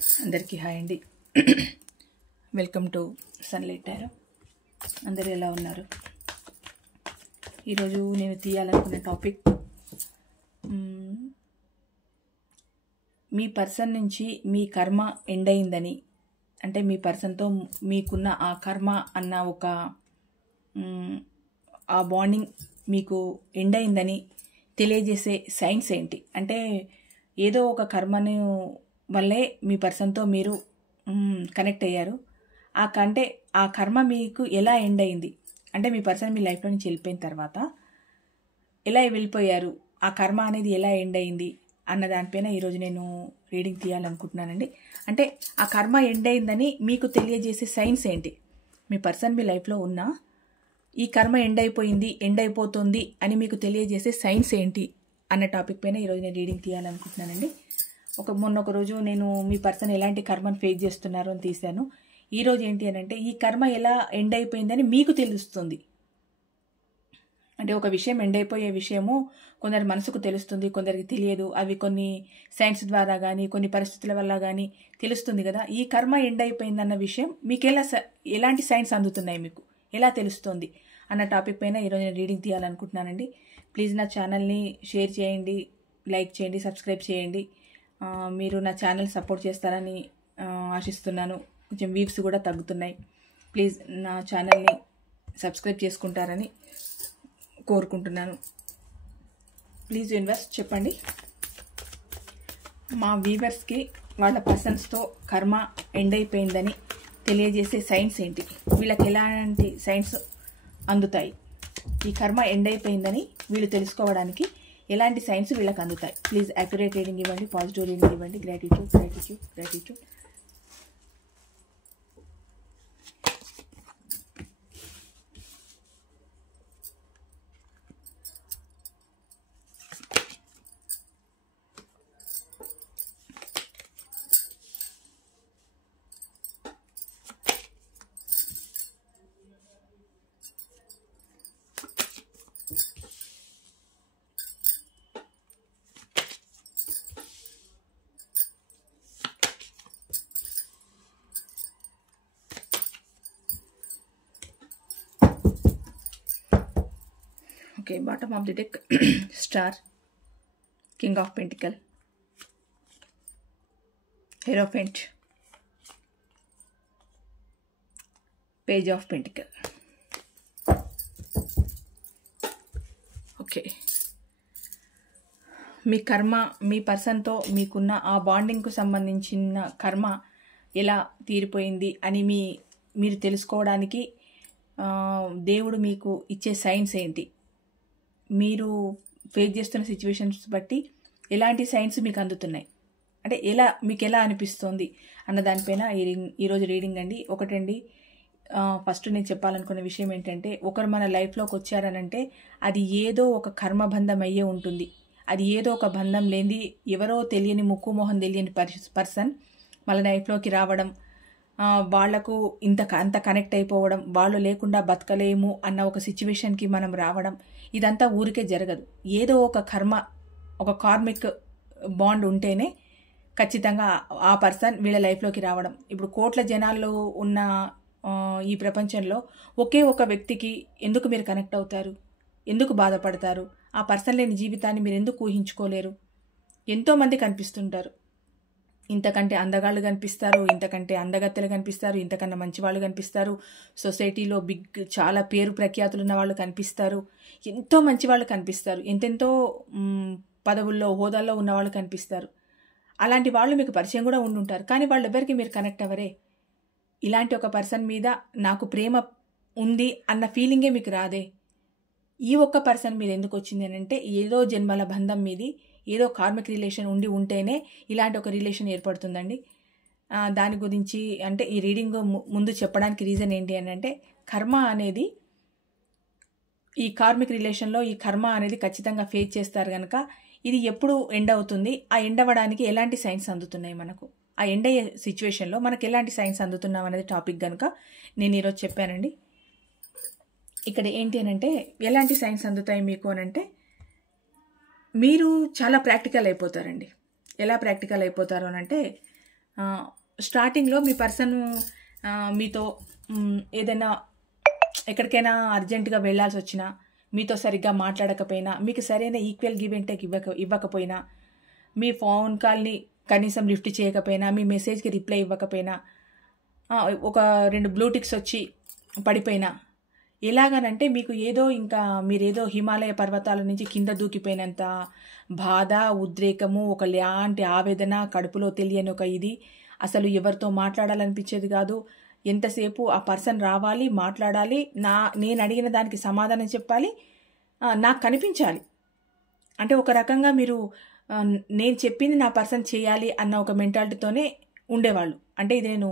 అందరికీ హాయ్ అండి. Welcome to sunlight tarot. అందరూ ఎలా ఉన్నారు? ఈరోజు నేను తీయాలనుకున్న టాపిక్ మీ పర్సన్ నుంచి మీ కర్మ ఎండ్ అయిందని, అంటే మీ పర్సన్తో మీకున్న ఆ కర్మ అన్న ఒక ఆ బాండింగ్ మీకు ఎండ్ అయిందని తెలియజేసే సైన్స్ ఏంటి? అంటే ఏదో ఒక కర్మను వల్లే మీ పర్సన్తో మీరు కనెక్ట్ అయ్యారు. ఆ కర్మ మీకు ఎలా ఎండ్ అయింది, అంటే మీ పర్సన్ మీ లైఫ్లో నుంచి వెళ్ళిపోయిన తర్వాత ఎలా వెళ్ళిపోయారు, ఆ కర్మ అనేది ఎలా ఎండ్ అయింది అన్న దానిపైన ఈరోజు నేను రీడింగ్ తీయాలనుకుంటున్నానండి. అంటే ఆ కర్మ ఎండ్ అయిందని మీకు తెలియజేసే సైన్స్ ఏంటి? మీ పర్సన్ మీ లైఫ్లో ఉన్న ఈ కర్మ ఎండ్ అయిపోయింది, ఎండ్ అయిపోతుంది అని మీకు తెలియజేసే సైన్స్ ఏంటి అన్న టాపిక్ పైన ఈరోజు నేను రీడింగ్ తీయాలనుకుంటున్నానండి. మొన్న ఒక రోజు నేను మీ పర్సన్ ఎలాంటి కర్మను ఫేస్ చేస్తున్నారో అని తీశాను. ఈరోజు ఏంటి అని అంటే ఈ కర్మ ఎలా ఎండ్ అయిపోయిందని మీకు తెలుస్తుంది. అంటే ఒక విషయం ఎండ్ అయిపోయే విషయము కొందరి మనసుకు తెలుస్తుంది, కొందరికి తెలియదు. అవి కొన్ని సైన్స్ ద్వారా కానీ కొన్ని పరిస్థితుల వల్ల కానీ తెలుస్తుంది కదా. ఈ కర్మ ఎండ్ అయిపోయిందన్న విషయం మీకు ఎలాంటి సైన్స్ అందుతున్నాయి, మీకు ఎలా తెలుస్తుంది అన్న టాపిక్ పైన ఈరోజు నేను రీడింగ్ తీయాలనుకుంటున్నానండి. ప్లీజ్ నా ఛానల్ని షేర్ చేయండి, లైక్ చేయండి, సబ్స్క్రైబ్ చేయండి. మీరు నా ఛానల్ సపోర్ట్ చేస్తారని ఆశిస్తున్నాను. కొంచెం వ్యూస్ కూడా తగ్గుతున్నాయి. ప్లీజ్ నా ఛానల్ని సబ్స్క్రైబ్ చేసుకుంటారని కోరుకుంటున్నాను. ప్లీజ్ యూనివర్స్ చెప్పండి, మా వ్యూవర్స్కి వాళ్ళ పర్సన్స్తో కర్మ ఎండ్ అయిపోయిందని తెలియజేసే సైన్స్ ఏంటి? వీళ్ళకి ఎలాంటి సైన్స్ అందుతాయి? ఈ కర్మ ఎండ్ అయిపోయిందని వీళ్ళు తెలుసుకోవడానికి ఎలాంటి సైన్స్ వీళ్ళకి అందుతాయి? ప్లీజ్ యాక్యురేట్ రీడింగ్ ఇవ్వండి, పాజిటివ్ రీడింగ్ ఇవ్వండి. Gratitude gratitude gratitude. Okay, bottom of the deck, Star, King of Pentacle, Hierophant, Page of Pentacle. Okay, మీ కర్మ మీ పర్సన్తో మీకున్న ఆ బాండింగ్కు సంబంధించిన కర్మ ఎలా తీరిపోయింది అని మీరు తెలుసుకోవడానికి దేవుడు మీకు ఇచ్చే సైన్స్ ఏంటి? మీరు ఫేస్ చేస్తున్న సిచ్యువేషన్స్ బట్టి ఎలాంటి సైన్స్ మీకు అందుతున్నాయి, అంటే మీకు ఎలా అనిపిస్తుంది అన్న దానిపైన ఈరోజు రీడింగ్ అండి. ఒకటండి, ఫస్ట్ నేను చెప్పాలనుకున్న విషయం ఏంటంటే, ఒకరు మన లైఫ్లోకి వచ్చారనంటే అది ఏదో ఒక కర్మబంధం అయ్యే ఉంటుంది. అది ఏదో ఒక బంధం లేనిది ఎవరో తెలియని ముక్కు మొహం తెలియని పర్సన్ మన లైఫ్లోకి రావడం, వాళ్లకు అంత కనెక్ట్ అయిపోవడం, వాళ్ళు లేకుండా బతకలేము అన్న ఒక సిచ్యువేషన్కి మనం రావడం, ఇదంతా ఊరికే జరగదు. ఏదో ఒక కర్మ, ఒక కార్మిక్ బాండ్ ఉంటేనే ఖచ్చితంగా ఆ పర్సన్ వీళ్ళ లైఫ్లోకి రావడం. ఇప్పుడు కోట్ల జనాల్లో ఉన్న ఈ ప్రపంచంలో ఒకే ఒక వ్యక్తికి ఎందుకు మీరు కనెక్ట్ అవుతారు? ఎందుకు బాధపడతారు? ఆ పర్సన్ లేని జీవితాన్ని మీరు ఎందుకు ఊహించుకోలేరు? ఎంతోమంది కనిపిస్తుంటారు. ఇంతకంటే అందగాళ్ళు కనిపిస్తారు, ఇంతకంటే అందగత్తెలు కనిపిస్తారు, ఇంతకన్నా మంచి వాళ్ళు కనిపిస్తారు, సొసైటీలో చాలా పేరు ప్రఖ్యాతులు ఉన్న వాళ్ళు కనిపిస్తారు, ఎంతో మంచి వాళ్ళు కనిపిస్తారు, ఎంతెంతో పదవుల్లో హోదాల్లో ఉన్న వాళ్ళు కనిపిస్తారు. అలాంటి వాళ్ళు మీకు పరిచయం కూడా ఉండుంటారు, కానీ వాళ్ళెవరికి మీరు కనెక్ట్ అవ్వరే. ఇలాంటి ఒక పర్సన్ మీద నాకు ప్రేమ ఉంది అన్న ఫీలింగే మీకు రాదే. ఈ ఒక్క పర్సన్ మీద ఎందుకు వచ్చింది అని అంటే ఏదో జన్మల బంధం మీది, ఏదో కార్మిక్ రిలేషన్ ఉంటేనే ఇలాంటి ఒక రిలేషన్ ఏర్పడుతుందండి. దాని గురించి అంటే ఈ రీడింగ్ ముందు చెప్పడానికి రీజన్ ఏంటి అని అంటే, కర్మ అనేది ఈ కార్మిక్ రిలేషన్లో ఈ కర్మ అనేది ఖచ్చితంగా ఫేస్ చేస్తారు కనుక ఇది ఎప్పుడు ఎండ్ అవుతుంది, ఆ ఎండ్ అవ్వడానికి ఎలాంటి సైన్స్ అందుతున్నాయి మనకు, ఆ ఎండ్ అయ్యే సిచ్యువేషన్లో మనకు ఎలాంటి సైన్స్ అందుతున్నాం అనేది టాపిక్ కనుక నేను ఈరోజు చెప్పానండి. ఇక్కడ ఏంటి అని అంటే, ఎలాంటి సైన్స్ అందుతాయి మీకు అని అంటే, మీరు చాలా ప్రాక్టికల్ అయిపోతారండి. ఎలా ప్రాక్టికల్ అయిపోతారు అని అంటే, స్టార్టింగ్లో మీ పర్సన్ మీతో ఏదైనా ఎక్కడికైనా అర్జెంటుగా వెళ్ళాల్సి వచ్చినా, మీతో సరిగ్గా మాట్లాడకపోయినా, మీకు సరైన ఈక్వల్ గివ్ అండ్ టేక్ ఇవ్వకపోయినా, మీ ఫోన్ కాల్ని కనీసం లిఫ్ట్ చేయకపోయినా, మీ మెసేజ్కి రిప్లై ఇవ్వకపోయినా, ఒక 2 బ్లూ టిక్స్ వచ్చి పడిపోయినా, ఎలాగనంటే మీకు ఏదో ఇంకా మీరేదో హిమాలయ పర్వతాల నుంచి కింద దూకిపోయినంత బాధ, ఉద్రేకము, ఒకలాంటి ఆవేదన, కడుపులో తెలియని ఒక ఇది, అసలు ఎవరితో మాట్లాడాలనిపించేది కాదు. ఎంతసేపు ఆ పర్సన్ రావాలి, మాట్లాడాలి, నేను అడిగిన దానికి సమాధానం చెప్పాలి, నాకు కనిపించాలి. అంటే ఒక రకంగా మీరు నేను చెప్పింది నా పర్సన్ చేయాలి అన్న ఒక మెంటాలిటీతోనే ఉండేవాళ్ళు. అంటే ఇది నేను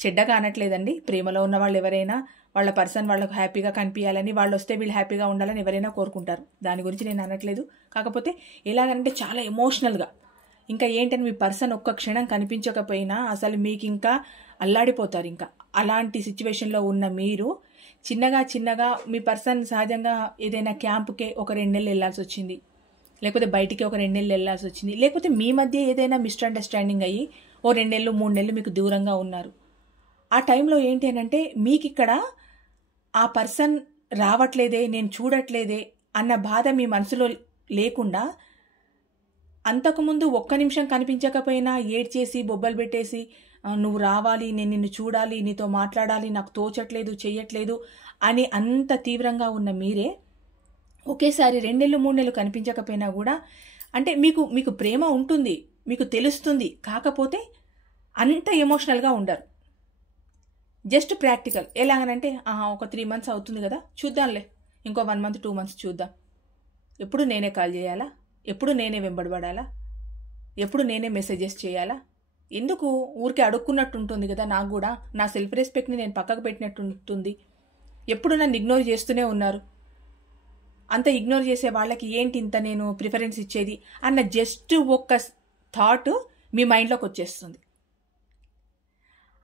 చెడ్డగా అనట్లేదండి. ప్రేమలో ఉన్న వాళ్ళు ఎవరైనా వాళ్ళ పర్సన్ వాళ్ళకు హ్యాపీగా కనిపించాలని, వాళ్ళు వస్తే వీళ్ళు హ్యాపీగా ఉండాలని ఎవరైనా కోరుకుంటారు. దాని గురించి నేను అనట్లేదు. కాకపోతే ఎలాగంటే చాలా ఎమోషనల్గా, ఇంకా ఏంటని మీ పర్సన్ ఒక్క క్షణం కనిపించకపోయినా అసలు మీకు ఇంకా అల్లాడిపోతారు. ఇంకా అలాంటి సిచ్యువేషన్లో ఉన్న మీరు చిన్నగా మీ పర్సన్ సహజంగా ఏదైనా క్యాంపుకే ఒక 2 నెలలు వెళ్ళాల్సి వచ్చింది, లేకపోతే బయటికి ఒక 2 నెలలు వెళ్ళాల్సి వచ్చింది, లేకపోతే మీ మధ్య ఏదైనా మిస్అండర్స్టాండింగ్ అయ్యి ఓ 2 నెలలు 3 నెలలు మీకు దూరంగా ఉన్నారు. ఆ టైంలో ఏంటి అనంటే మీకు ఇక్కడ ఆ పర్సన్ రావట్లేదే, నేను చూడట్లేదే అన్న బాధ మీ మనసులో లేకుండా, అంతకుముందు ఒక్క నిమిషం కనిపించకపోయినా ఏడ్చేసి బొబ్బలు పెట్టేసి నువ్వు రావాలి, నేను నిన్ను చూడాలి, నీతో మాట్లాడాలి, నాకు తోచట్లేదు, చెయ్యట్లేదు అని అంత తీవ్రంగా ఉన్న మీరే ఒకేసారి 2 నెలలు 3 నెలలు కనిపించకపోయినా కూడా, అంటే మీకు ప్రేమ ఉంటుంది, మీకు తెలుస్తుంది, కాకపోతే అంత ఎమోషనల్గా ఉండరు. Just practical. ఎలాగనంటే ఒక 3 మంత్స్ అవుతుంది కదా, చూద్దాంలే, ఇంకో 1 మంత్ 2 మంత్స్ చూద్దాం, ఎప్పుడు నేనే కాల్ చేయాలా, ఎప్పుడు నేనే వెంబడబడాలా, ఎప్పుడు నేనే మెసేజెస్ చేయాలా, ఎందుకు ఊరికే అడుక్కున్నట్టు ఉంటుంది కదా, నాకు కూడా నా సెల్ఫ్ రెస్పెక్ట్ని నేను పక్కకు పెట్టినట్టు ఉంటుంది, ఎప్పుడు నన్ను ఇగ్నోర్ చేస్తూనే ఉన్నారు, అంత ఇగ్నోర్ చేసే వాళ్ళకి ఏంటి ఇంత నేను ప్రిఫరెన్స్ ఇచ్చేది అన్న జస్ట్ ఒక్క థాట్ మీ మైండ్లోకి వచ్చేస్తుంది.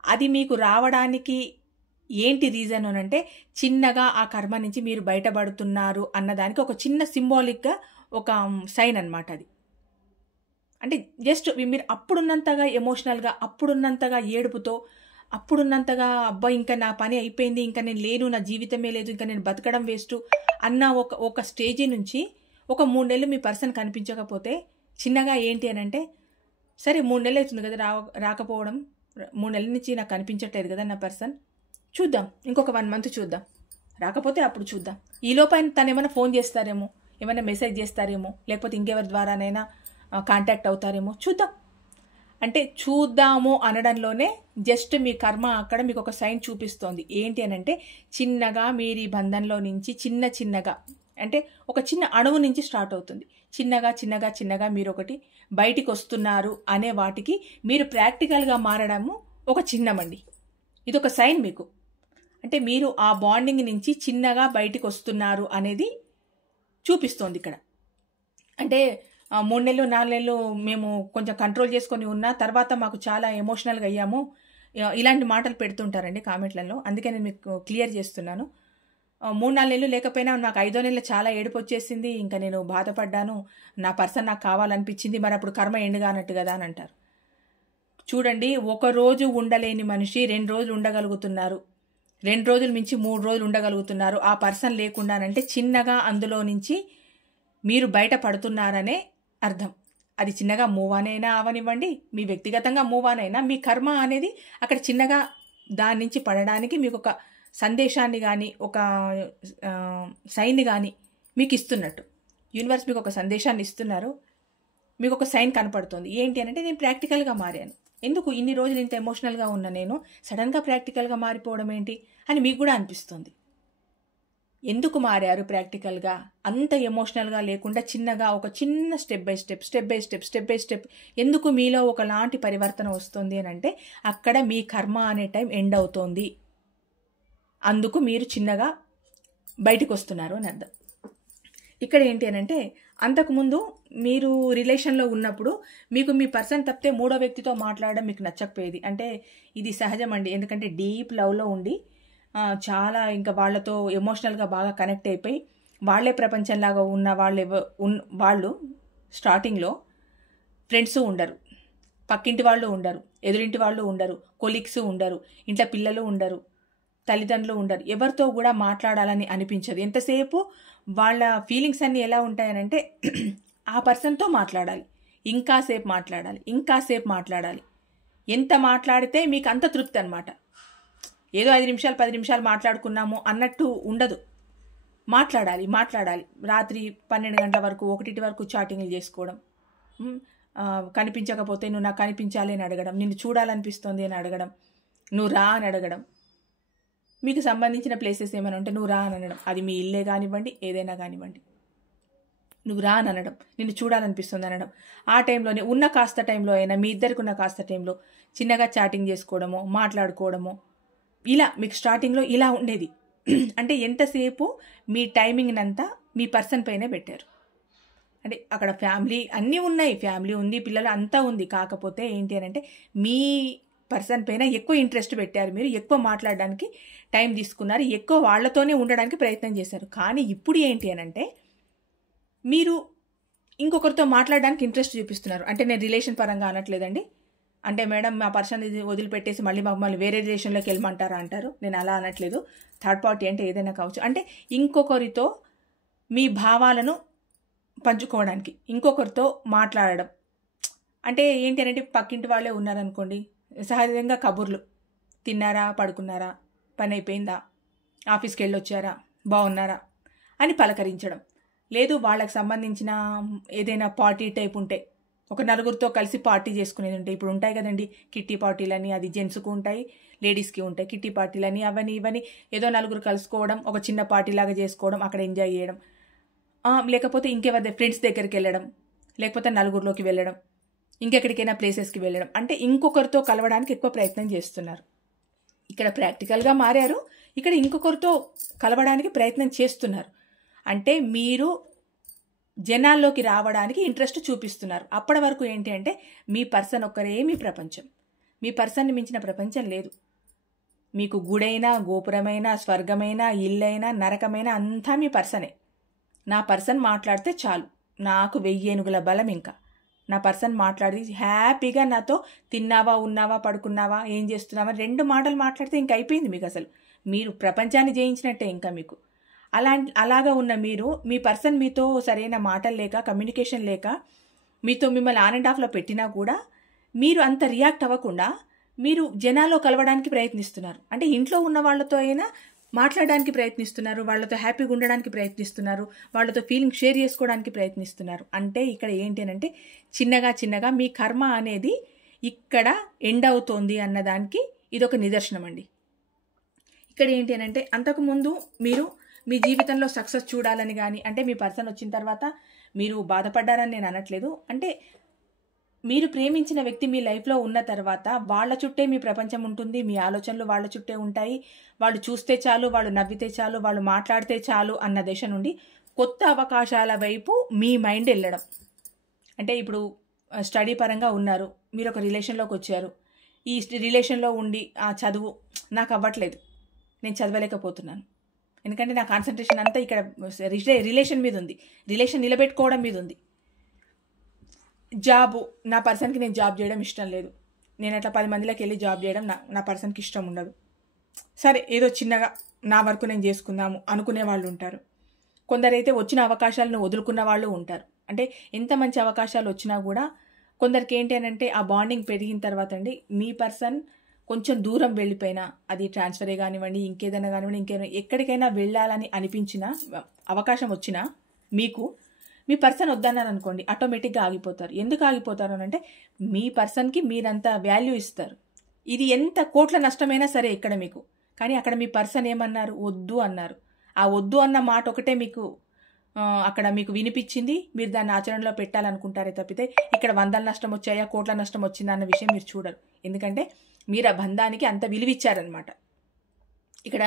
అది మీకు రావడానికి ఏంటి రీజన్ అనంటే, చిన్నగా ఆ కర్మ నుంచి మీరు బయటపడుతున్నారు అన్నదానికి ఒక చిన్న సింబాలిక్గా ఒక సైన్ అన్నమాట అది. అంటే జస్ట్ మీరు అప్పుడున్నంతగా ఎమోషనల్గా, అప్పుడున్నంతగా ఏడుపుతో, అప్పుడున్నంతగా అబ్బాయి ఇంకా నా పని అయిపోయింది, ఇంకా నేను లేను, నా జీవితమే లేదు, ఇంకా నేను బతకడం వేస్ట్ అన్న ఒక స్టేజీ నుంచి ఒక 3 నెలలు మీ పర్సన్ కనిపించకపోతే చిన్నగా ఏంటి అని అంటే, సరే 3 నెలలు అవుతుంది కదా రాకపోవడం, 3 నెలల నుంచి నాకు కనిపించట్లేదు కదా నా పర్సన్, చూద్దాం, ఇంకొక 1 మంత్ చూద్దాం, రాకపోతే అప్పుడు చూద్దాం. ఈ లోపైన తను ఏమైనా ఫోన్ చేస్తారేమో, ఏమైనా మెసేజ్ చేస్తారేమో, లేకపోతే ఇంకెవరి ద్వారానైనా కాంటాక్ట్ అవుతారేమో, చూద్దాం. అంటే చూద్దాము అనడంలోనే జస్ట్ మీ కర్మ అక్కడ మీకు ఒక సైన్ చూపిస్తోంది. ఏంటి అని అంటే, చిన్నగా మీరు ఈ బంధంలో నుంచి చిన్నగా, అంటే ఒక చిన్న అణువు నుంచి స్టార్ట్ అవుతుంది. చిన్నగా మీరు ఒకటి బయటికి వస్తున్నారు అనే వాటికి మీరు ప్రాక్టికల్గా మారడము ఒక చిన్నమండి. ఇది ఒక సైన్ మీకు. అంటే మీరు ఆ బాండింగ్ నుంచి చిన్నగా బయటికి వస్తున్నారు అనేది చూపిస్తోంది ఇక్కడ. అంటే 3 నెలలు 4 నెలలు మేము కొంచెం కంట్రోల్ చేసుకొని ఉన్నా, తర్వాత మాకు చాలా ఎమోషనల్గా అయ్యాము, ఇలాంటి మాటలు పెడుతుంటారండి కామెంట్లలో. అందుకే నేను మీకు క్లియర్ చేస్తున్నాను. 3-4 నెలలు లేకపోయినా నాకు 5వ నెల చాలా ఏడుపు వచ్చేసింది, ఇంకా నేను బాధపడ్డాను, నా పర్సన్ నాకు కావాలనిపించింది, మరి అప్పుడు కర్మ ఎండుగా అన్నట్టు కదా అని అంటారు. చూడండి, 1 రోజు ఉండలేని మనిషి 2 రోజులు ఉండగలుగుతున్నారు, 2 రోజుల నుంచి 3 రోజులు ఉండగలుగుతున్నారు ఆ పర్సన్ లేకుండానంటే, చిన్నగా అందులో నుంచి మీరు బయట పడుతున్నారనే అర్థం. అది చిన్నగా మూవ్ ఆన్ అయినా అవనివ్వండి, మీ వ్యక్తిగతంగా మూవ్ ఆన్ అయినా, మీ కర్మ అనేది అక్కడ చిన్నగా దాని నుంచి పడడానికి మీకు ఒక సందేశాన్ని కానీ, ఒక సైన్ని కానీ మీకు ఇస్తున్నట్టు. యూనివర్స్ మీకు ఒక సందేశాన్ని ఇస్తున్నారు, మీకు ఒక సైన్ కనపడుతుంది. ఏంటి అంటే, నేను ప్రాక్టికల్గా మారాను, ఎందుకు ఇన్ని రోజులు ఇంత ఎమోషనల్గా ఉన్న నేను సడన్గా ప్రాక్టికల్గా మారిపోవడం ఏంటి అని మీకు కూడా అనిపిస్తుంది. ఎందుకు మారారు ప్రాక్టికల్గా? అంత ఎమోషనల్గా లేకుండా చిన్నగా ఒక చిన్న స్టెప్ బై స్టెప్ ఎందుకు మీలో ఒకలాంటి పరివర్తన వస్తుంది అని అంటే, అక్కడ మీ కర్మ అనే టైం ఎండ్ అవుతోంది, అందుకు మీరు చిన్నగా బయటికి వస్తున్నారు అని అర్థం. ఇక్కడ ఏంటి అని అంటే, అంతకుముందు మీరు రిలేషన్లో ఉన్నప్పుడు మీకు మీ పర్సన్ తప్పితే 3వ వ్యక్తితో మాట్లాడడం మీకు నచ్చకపోయేది. అంటే ఇది సహజం అండి, ఎందుకంటే డీప్ లవ్లో ఉండి చాలా ఇంకా వాళ్ళతో ఎమోషనల్గా బాగా కనెక్ట్ అయిపోయి వాళ్ళే ప్రపంచంలాగా ఉన్న వాళ్ళు స్టార్టింగ్లో ఫ్రెండ్స్ ఉండరు, పక్కింటి వాళ్ళు ఉండరు, ఎదురింటి వాళ్ళు ఉండరు, కొలీగ్స్ ఉండరు, ఇంట్లో పిల్లలు ఉండరు, తల్లిదండ్రులు ఉండరు, ఎవరితో కూడా మాట్లాడాలని అనిపించదు. ఎంతసేపు వాళ్ళ ఫీలింగ్స్ అన్నీ ఎలా ఉంటాయనంటే ఆ పర్సన్తో మాట్లాడాలి, ఇంకాసేపు మాట్లాడాలి, ఇంకాసేపు మాట్లాడాలి. ఎంత మాట్లాడితే మీకు అంత తృప్తి అనమాట. ఏదో 5 నిమిషాలు 10 నిమిషాలు మాట్లాడుకున్నాము అన్నట్టు ఉండదు. మాట్లాడాలి మాట్లాడాలి. రాత్రి 12 గంటల వరకు 1 వరకు చాటింగ్లు చేసుకోవడం, కనిపించకపోతే నువ్వు నాకు కనిపించాలి అని అడగడం, నిన్ను చూడాలనిపిస్తుంది అని అడగడం, నువ్వు రా అని అడగడం, మీకు సంబంధించిన ప్లేసెస్ ఏమైనా ఉంటే నువ్వు రా అని అనడం, అది మీ ఇల్లే కానివ్వండి ఏదైనా కానివ్వండి, నువ్వు రా అని అనడం, నిన్ను చూడాలనిపిస్తుంది అనడం. ఆ టైంలోనే ఉన్న కాస్త టైంలో అయినా మీ ఇద్దరికి ఉన్న కాస్త టైంలో చిన్నగా చాటింగ్ చేసుకోవడమో మాట్లాడుకోవడమో, ఇలా మీకు స్టార్టింగ్లో ఇలా ఉండేది. అంటే ఎంతసేపు మీ టైమింగ్ అంతా మీ పర్సన్ పైనే పెట్టారు. అంటే అక్కడ ఫ్యామిలీ అన్నీ ఉన్నాయి, ఫ్యామిలీ ఉంది, పిల్లలు అంతా ఉంది. కాకపోతే ఏంటి అని అంటే మీ పర్సన్ పైన ఎక్కువ ఇంట్రెస్ట్ పెట్టారు, మీరు ఎక్కువ మాట్లాడడానికి టైం తీసుకున్నారు, ఎక్కువ వాళ్ళతోనే ఉండడానికి ప్రయత్నం చేశారు. కానీ ఇప్పుడు ఏంటి అని అంటే మీరు ఇంకొకరితో మాట్లాడడానికి ఇంట్రెస్ట్ చూపిస్తున్నారు. అంటే నేను రిలేషన్ పరంగా అనట్లేదండి. అంటే మేడం మా పర్సన్ ఇది వదిలిపెట్టేసి మళ్ళీ వేరే రిలేషన్లోకి వెళ్ళమంటారా అంటారు. నేను అలా అనట్లేదు. థర్డ్ పార్టీ అంటే ఏదైనా కావచ్చు. అంటే ఇంకొకరితో మీ భావాలను పంచుకోవడానికి, ఇంకొకరితో మాట్లాడడం. అంటే ఏంటి అంటే పక్కింటి వాళ్ళే ఉన్నారనుకోండి, సహజంగా కబుర్లు, తిన్నారా, పడుకున్నారా, పని అయిపోయిందా, ఆఫీస్కి వెళ్ళొచ్చారా, బాగున్నారా అని పలకరించడం. లేదు వాళ్ళకి సంబంధించిన ఏదైనా పార్టీ టైప్ ఉంటే, ఒక నలుగురితో కలిసి పార్టీ చేసుకునేది ఉంటే, ఇప్పుడు ఉంటాయి కదండి కిట్టి పార్టీలని, అది జెంట్స్కు ఉంటాయి, లేడీస్కి ఉంటాయి కిట్టి పార్టీలని, అవన్నీ ఇవన్నీ. ఏదో నలుగురు కలుసుకోవడం, ఒక చిన్న పార్టీ లాగా చేసుకోవడం, అక్కడ ఎంజాయ్ చేయడం. లేకపోతే ఇంకెవరి ఫ్రెండ్స్ దగ్గరికి వెళ్ళడం, లేకపోతే నలుగురిలోకి వెళ్ళడం, ఇంకెక్కడికైనా ప్లేసెస్కి వెళ్ళడం. అంటే ఇంకొకరితో కలవడానికి ఎక్కువ ప్రయత్నం చేస్తున్నారు. ఇక్కడ ప్రాక్టికల్గా మారారు, ఇక్కడ ఇంకొకరితో కలవడానికి ప్రయత్నం చేస్తున్నారు. అంటే మీరు జనాల్లోకి రావడానికి ఇంట్రెస్ట్ చూపిస్తున్నారు. అప్పటి వరకు ఏంటి అంటే మీ పర్సన్ ఒక్కరే మీ ప్రపంచం, మీ పర్సన్ని మించిన ప్రపంచం లేదు. మీకు గుడైనా, గోపురమైనా, స్వర్గమైనా, ఇల్లైనా, నరకమైనా అంతా మీ పర్సనే. నా పర్సన్ మాట్లాడితే చాలు, నాకు 1000 ఏనుగుల బలం. ఇంకా నా పర్సన్ మాట్లాడి హ్యాపీగా నాతో తిన్నావా, ఉన్నావా, పడుకున్నావా, ఏం చేస్తున్నావా 2 మాటలు మాట్లాడితే ఇంక అయిపోయింది మీకు. అసలు మీరు ప్రపంచాన్ని జయించినట్టే. ఇంకా మీకు అలాగా ఉన్న మీరు, మీ పర్సన్ మీతో సరైన మాటలు లేక, కమ్యూనికేషన్ లేక, మీతో మిమ్మల్ని ఆన్ అండ్ ఆఫ్లో పెట్టినా కూడా మీరు అంత రియాక్ట్ అవ్వకుండా మీరు జనాల్లో కలవడానికి ప్రయత్నిస్తున్నారు. అంటే ఇంట్లో ఉన్న వాళ్ళతో అయినా మాట్లాడడానికి ప్రయత్నిస్తున్నారు, వాళ్ళతో హ్యాపీగా ఉండడానికి ప్రయత్నిస్తున్నారు, వాళ్ళతో ఫీలింగ్ షేర్ చేసుకోవడానికి ప్రయత్నిస్తున్నారు. అంటే ఇక్కడ ఏంటి అని అంటే చిన్నగా మీ కర్మ అనేది ఇక్కడ ఎండ్ అవుతోంది అన్నదానికి ఇదొక నిదర్శనం అండి. ఇక్కడ ఏంటి అని అంటే అంతకుముందు మీరు మీ జీవితంలో సక్సెస్ చూడాలని కానీ, అంటే మీ పర్సన్ వచ్చిన తర్వాత మీరు బాధపడ్డారని నేను అనట్లేదు. అంటే మీరు ప్రేమించిన వ్యక్తి మీ లైఫ్లో ఉన్న తర్వాత వాళ్ళ చుట్టే మీ ప్రపంచం ఉంటుంది, మీ ఆలోచనలు వాళ్ళ చుట్టే ఉంటాయి. వాళ్ళు చూస్తే చాలు, వాళ్ళు నవ్వితే చాలు, వాళ్ళు మాట్లాడితే చాలు అన్న దశ నుండి కొత్త అవకాశాల వైపు మీ మైండ్ వెళ్ళడం. అంటే ఇప్పుడు స్టడీ పరంగా ఉన్నారు, మీరు ఒక రిలేషన్లోకి వచ్చారు. ఈ రిలేషన్లో ఉండి ఆ చదువు నాకు అవ్వట్లేదు, నేను చదవలేకపోతున్నాను, ఎందుకంటే నా కాన్సన్ట్రేషన్ అంతా ఇక్కడ రిలేషన్ మీద ఉంది, రిలేషన్ నిలబెట్టుకోవడం మీద ఉంది. జాబు, నా పర్సన్కి నేను జాబ్ చేయడం ఇష్టం లేదు, నేను అట్లా 10 మందిలోకి వెళ్ళి జాబ్ చేయడం నా పర్సన్కి ఇష్టం ఉండదు. సరే ఏదో చిన్నగా నా వరకు నేను చేసుకుందాము అనుకునే వాళ్ళు ఉంటారు. కొందరైతే వచ్చిన అవకాశాలను వదులుకున్న వాళ్ళు ఉంటారు. అంటే ఎంత మంచి అవకాశాలు వచ్చినా కూడా కొందరికి ఏంటి అని అంటే ఆ బాండింగ్ పెరిగిన తర్వాత అండి, మీ పర్సన్ కొంచెం దూరం వెళ్ళిపోయినా, అది ట్రాన్స్ఫరే కానివ్వండి, ఇంకేదైనా కానివ్వండి, ఎక్కడికైనా వెళ్ళాలని అనిపించిన అవకాశం వచ్చినా మీకు మీ పర్సన్ వద్దన్నారు అనుకోండి, ఆటోమేటిక్గా ఆగిపోతారు. ఎందుకు ఆగిపోతారు అని అంటే మీ పర్సన్కి మీరంతా వాల్యూ ఇస్తారు. ఇది ఎంత కోట్ల నష్టమైనా సరే ఇక్కడ మీకు, కానీ అక్కడ మీ పర్సన్ ఏమన్నారు, వద్దు అన్నారు. ఆ వద్దు అన్న మాట ఒకటే మీకు అక్కడ మీకు వినిపించింది, మీరు దాన్ని ఆచరణలో పెట్టాలనుకుంటారే తప్పితే ఇక్కడ 100ల నష్టం వచ్చాయా, కోట్ల నష్టం వచ్చిందా అన్న విషయం మీరు చూడరు. ఎందుకంటే మీరు ఆ బంధానికి అంత విలువిచ్చారనమాట. ఇక్కడ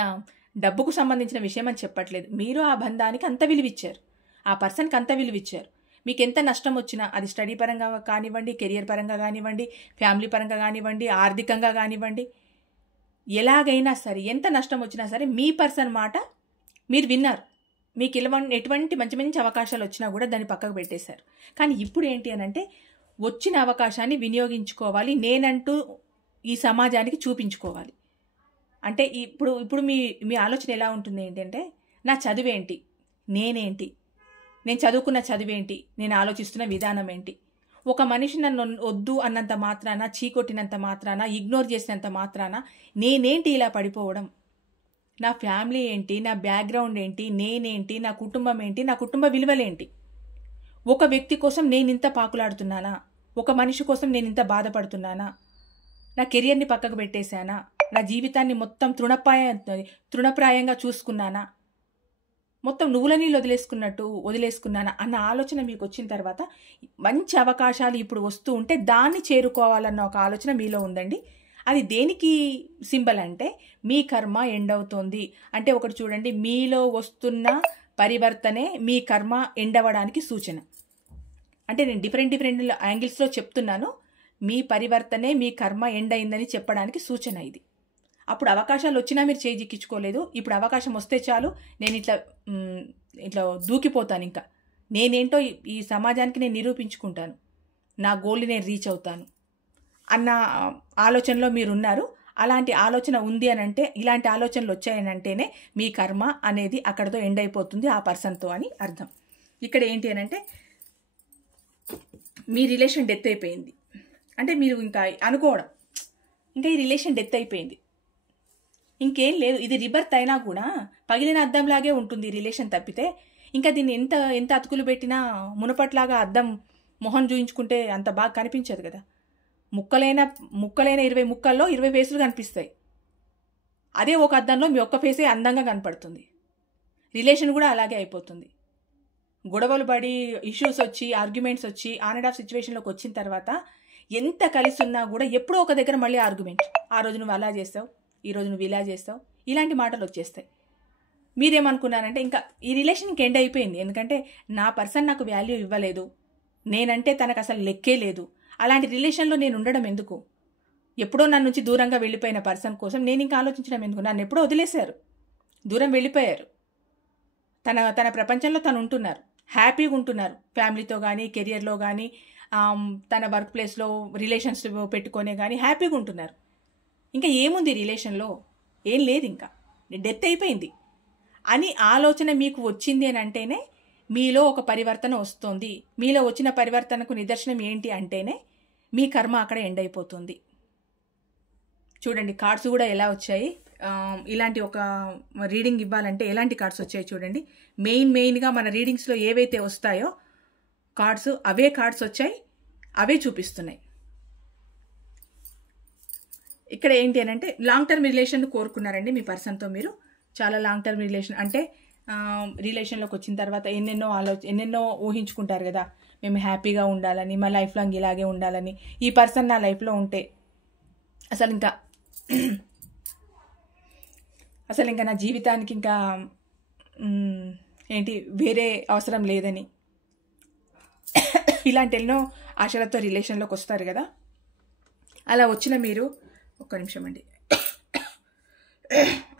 డబ్బుకు సంబంధించిన విషయం అని చెప్పట్లేదు, మీరు ఆ బంధానికి అంత విలువిచ్చారు, ఆ పర్సన్కి అంత విలువిచ్చారు. మీకు ఎంత నష్టం వచ్చినా, అది స్టడీ పరంగా కానివ్వండి, కెరియర్ పరంగా కానివ్వండి, ఫ్యామిలీ పరంగా కానివ్వండి, ఆర్థికంగా కానివ్వండి, ఎలాగైనా సరే ఎంత నష్టం వచ్చినా సరే మీ పర్సన్ మాట మీరు విన్నారు. మీకు ఎటువంటి మంచి మంచి అవకాశాలు వచ్చినా కూడా దాన్ని పక్కకు పెట్టేశారు. కానీ ఇప్పుడు ఏంటి అని అంటే వచ్చిన అవకాశాన్ని వినియోగించుకోవాలి, నేనంటూ ఈ సమాజానికి చూపించుకోవాలి. అంటే ఇప్పుడు ఇప్పుడు మీ మీ ఆలోచన ఎలా ఉంటుంది ఏంటంటే, నా చదువేంటి, నేనేంటి, నేను చదువుకున్న చదువేంటి, నేను ఆలోచిస్తున్న విధానం ఏంటి, ఒక మనిషి నన్ను వద్దు అన్నంత మాత్రాన, చీకొట్టినంత మాత్రాన, ఇగ్నోర్ చేసినంత మాత్రాన నేనేంటి ఇలా పడిపోవడం, నా ఫ్యామిలీ ఏంటి, నా బ్యాక్గ్రౌండ్ ఏంటి, నేనేంటి, నా కుటుంబం ఏంటి, నా కుటుంబ విలువలేంటి, ఒక వ్యక్తి కోసం నేను ఇంత పాకులాడుతున్నానా, ఒక మనిషి కోసం నేను ఇంత బాధపడుతున్నానా, నా కెరియర్ని పక్కకు పెట్టేశానా, నా జీవితాన్ని మొత్తం తృణప్రాయంగా చూసుకున్నానా, మొత్తం నువ్వుల నీళ్ళు వదిలేసుకున్నానా అన్న ఆలోచన మీకు వచ్చిన తర్వాత మంచి అవకాశాలు ఇప్పుడు వస్తూ ఉంటే దాన్ని చేరుకోవాలన్న ఒక ఆలోచన మీలో ఉందండి. అది దేనికి సింబల్ అంటే మీ కర్మ ఎండ్ అవుతోంది అంటే, ఒకటి చూడండి, మీలో వస్తున్న పరివర్తనే మీ కర్మ ఎండ్ అవ్వడానికి సూచన. అంటే నేను డిఫరెంట్ యాంగిల్స్లో చెప్తున్నాను. మీ పరివర్తనే మీ కర్మ ఎండ్ అయిందని చెప్పడానికి సూచన ఇది. అప్పుడు అవకాశాలు వచ్చినా మీరు చేజిక్కించుకోలేదు. ఇప్పుడు అవకాశం వస్తే చాలు, నేను ఇట్లా దూకిపోతాను, ఇంకా నేనేంటో ఈ సమాజానికి నేను నిరూపించుకుంటాను, నా గోల్ని నేను రీచ్ అవుతాను అన్న ఆలోచనలో మీరున్నారు. అలాంటి ఆలోచన ఉంది అని అంటే, ఇలాంటి ఆలోచనలు వచ్చాయని అంటేనే మీ కర్మ అనేది అక్కడితో ఎండ్ అయిపోతుంది ఆ పర్సన్తో అని అర్థం. ఇక్కడ ఏంటి అని అంటే, మీ రిలేషన్ డెత్ అయిపోయింది అంటే మీరు ఇంకా అనుకోవడం, ఇంకా ఈ రిలేషన్ డెత్ అయిపోయింది, ఇంకేం లేదు, ఇది రిబర్త్ అయినా కూడా పగిలిన అద్దంలాగే ఉంటుంది ఈ రిలేషన్ తప్పితే, ఇంకా దీన్ని ఎంత అతుకులు పెట్టినా మునపట్లాగా అద్దం మొహం చూయించుకుంటే అంత బాగా కనిపించదు కదా. ముక్కలైన 20 ముక్కల్లో 20 ఫేసులు కనిపిస్తాయి. అదే ఒక అద్దంలో మీ ఒక్క ఫేసే అందంగా కనపడుతుంది. రిలేషన్ కూడా అలాగే అయిపోతుంది. గొడవలు పడి, ఇష్యూస్ వచ్చి, ఆర్గ్యుమెంట్స్ వచ్చి, ఆన్ అండ్ ఆఫ్ సిచ్యువేషన్లోకి వచ్చిన తర్వాత ఎంత కలిసి ఉన్నా కూడా ఎప్పుడో ఒక దగ్గర మళ్ళీ ఆర్గ్యుమెంట్, ఆ రోజు నువ్వు అలా చేస్తావు, ఈరోజు నువ్వు ఇలా చేస్తావు, ఇలాంటి మాటలు వచ్చేస్తాయి. మీరేమనుకున్నారంటే ఇంకా ఈ రిలేషన్ ఇంక ఎండ్ అయిపోయింది, ఎందుకంటే నా పర్సన్ నాకు వాల్యూ ఇవ్వలేదు, నేనంటే తనకు అసలు లెక్కే లేదు, అలాంటి రిలేషన్లో నేను ఉండడం ఎందుకు, ఎప్పుడో నన్ను నుంచి దూరంగా వెళ్ళిపోయిన పర్సన్ కోసం నేను ఇంకా ఆలోచించడం ఎందుకు, నన్ను ఎప్పుడో వదిలేశారు, దూరం వెళ్ళిపోయారు, తన ప్రపంచంలో తను ఉంటున్నారు, హ్యాపీగా ఉంటున్నారు, ఫ్యామిలీతో కానీ, కెరియర్లో కానీ, తన వర్క్ ప్లేస్లో రిలేషన్స్ పెట్టుకొనే కానీ హ్యాపీగా ఉంటున్నారు. ఇంకా ఏముంది రిలేషన్లో, ఏం లేదు, ఇంకా డెత్ అయిపోయింది అని ఆలోచన మీకు వచ్చింది అని అంటేనే మీలో ఒక పరివర్తన వస్తుంది. మీలో వచ్చిన పరివర్తనకు నిదర్శనం ఏంటి అంటేనే మీ కర్మ అక్కడ ఎండ్ అయిపోతుంది. చూడండి కార్డ్స్ కూడా ఎలా వచ్చాయి. ఇలాంటి ఒక రీడింగ్ ఇవ్వాలంటే ఎలాంటి కార్డ్స్ వచ్చాయి చూడండి. మెయిన్గా మన రీడింగ్స్లో ఏవైతే వస్తాయో కార్డ్స్, అవే కార్డ్స్ వచ్చాయి, అవే చూపిస్తున్నాయి. ఇక్కడ ఏంటి అని అంటే, లాంగ్ టర్మ్ రిలేషన్ కోరుకున్నారండి మీ పర్సన్తో మీరు. చాలా లాంగ్ టర్మ్ రిలేషన్ అంటే రిలేషన్లోకి వచ్చిన తర్వాత ఎన్నెన్నో ఊహించుకుంటారు కదా, మేము హ్యాపీగా ఉండాలని, మా లైఫ్ లాంగ్ ఇలాగే ఉండాలని. ఈ పర్సన్ నా లైఫ్లో ఉంటే అసలు ఇంకా నా జీవితానికి ఇంకా వేరే అవసరం లేదని, ఇలాంటి ఎన్నో ఆశలతో రిలేషన్లోకి వస్తారు కదా. అలా వచ్చిన మీరు, ఒక్క నిమిషం అండి,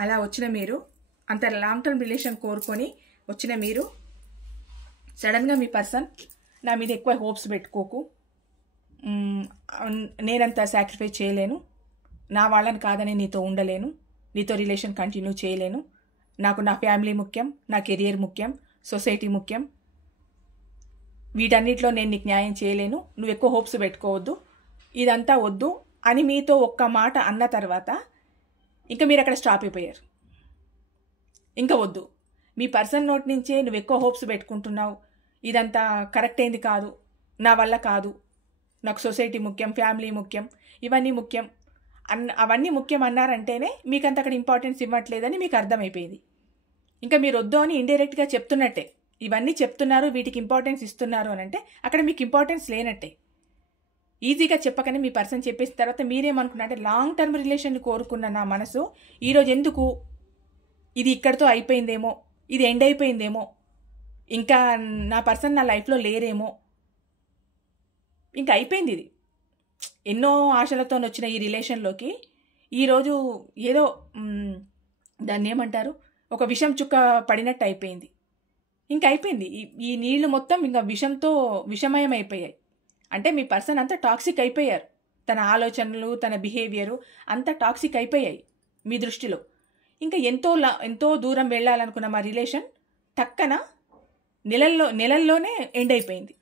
అలా వచ్చిన మీరు, అంత లాంగ్ టర్మ్ రిలేషన్ కోరుకొని వచ్చిన మీరు, సడన్గా మీ పర్సన్ నా మీద ఎక్కువ హోప్స్ పెట్టుకోకు, నేనంత సాక్రిఫైస్ చేయలేను, నా వాళ్ళని కాదని నీతో ఉండలేను, నీతో రిలేషన్ కంటిన్యూ చేయలేను, నాకు నా ఫ్యామిలీ ముఖ్యం, నా కెరియర్ ముఖ్యం, సొసైటీ ముఖ్యం, వీటన్నిటిలో నేను నీకు న్యాయం చేయలేను, నువ్వు ఎక్కువ హోప్స్ పెట్టుకోవద్దు, ఇదంతా వద్దు అని మీతో ఒక్క మాట అన్న తర్వాత ఇంకా మీరు అక్కడ స్టాప్ అయిపోయారు. ఇంకా వద్దు, మీ పర్సన్ నోటి నుంచే నువ్వు ఎక్కువ హోప్స్ పెట్టుకుంటున్నావు, ఇదంతా కరెక్ట్ అయింది కాదు, నా వల్ల కాదు, నాకు సొసైటీ ముఖ్యం, ఫ్యామిలీ ముఖ్యం, ఇవన్నీ ముఖ్యం అవన్నీ ముఖ్యం అన్నారంటేనే మీకు అంత అక్కడ ఇంపార్టెన్స్ ఇవ్వట్లేదని మీకు అర్థమైపోయింది. ఇంకా మీరు వద్దు అని ఇండైరెక్ట్గా చెప్తున్నట్టే, ఇవన్నీ చెప్తున్నారు, వీటికి ఇంపార్టెన్స్ ఇస్తున్నారు అని అంటే అక్కడ మీకు ఇంపార్టెన్స్ లేనట్టే. ఈజీగా చెప్పకనే మీ పర్సన్ చెప్పేసిన తర్వాత మీరేమనుకున్నా అంటే, లాంగ్ టర్మ్ రిలేషన్ కోరుకున్న నా మనసు ఈరోజు ఎందుకు, ఇది ఇక్కడితో అయిపోయిందేమో, ఇది ఎండ్ అయిపోయిందేమో, ఇంకా నా పర్సన్ నా లైఫ్లో లేరేమో, ఇంకా అయిపోయింది ఇది, ఎన్నో ఆశలతో వచ్చిన ఈ రిలేషన్లోకి ఈరోజు ఏదో దాన్ని ఏమంటారు, ఒక విషం చుక్క పడినట్టు అయిపోయింది, ఇంకా అయిపోయింది, ఈ నీళ్లు మొత్తం ఇంకా విషమయం అయిపోయాయి అంటే మీ పర్సన్ అంతా టాక్సిక్ అయిపోయారు. తన ఆలోచనలు, తన బిహేవియరు అంతా టాక్సిక్ అయిపోయాయి మీ దృష్టిలో. ఇంకా ఎంతో దూరం వెళ్ళాలనుకున్న మా రిలేషన్ టక్కన నెలల్లోనే ఎండ్ అయిపోయింది.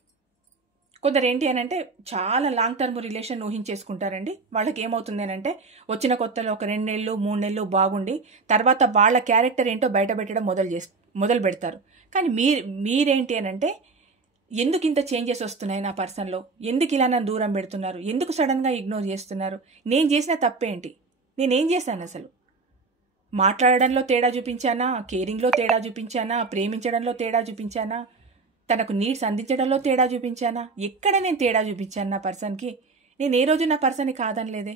కొందరు ఏంటి అని అంటే చాలా లాంగ్ టర్మ్ రిలేషన్ ఊహించేసుకుంటారండి. వాళ్ళకి ఏమవుతుంది అని అంటే వచ్చిన కొత్తలో ఒక 2 నెలలు 3 నెలలు బాగుండి తర్వాత వాళ్ళ క్యారెక్టర్ ఏంటో బయట పెట్టడం మొదలు పెడతారు. కానీ మీరేంటి అని అంటే ఎందుకు ఇంత చేంజెస్ వస్తున్నాయి నా పర్సన్లో, ఎందుకు ఇలా నన్ను దూరం పెడుతున్నారు, ఎందుకు సడన్గా ఇగ్నోర్ చేస్తున్నారు, నేను చేసిన తప్పేంటి, నేనేం చేశాను అసలు, మాట్లాడడంలో తేడా చూపించానా, కేరింగ్లో తేడా చూపించానా, ప్రేమించడంలో తేడా చూపించానా, తనకు నీడ్స్ అందించడంలో తేడా చూపించానా, ఎక్కడ నేను తేడా చూపించాను నా పర్సన్కి? నేను ఏ రోజు నా పర్సన్ని కాదనలేదే,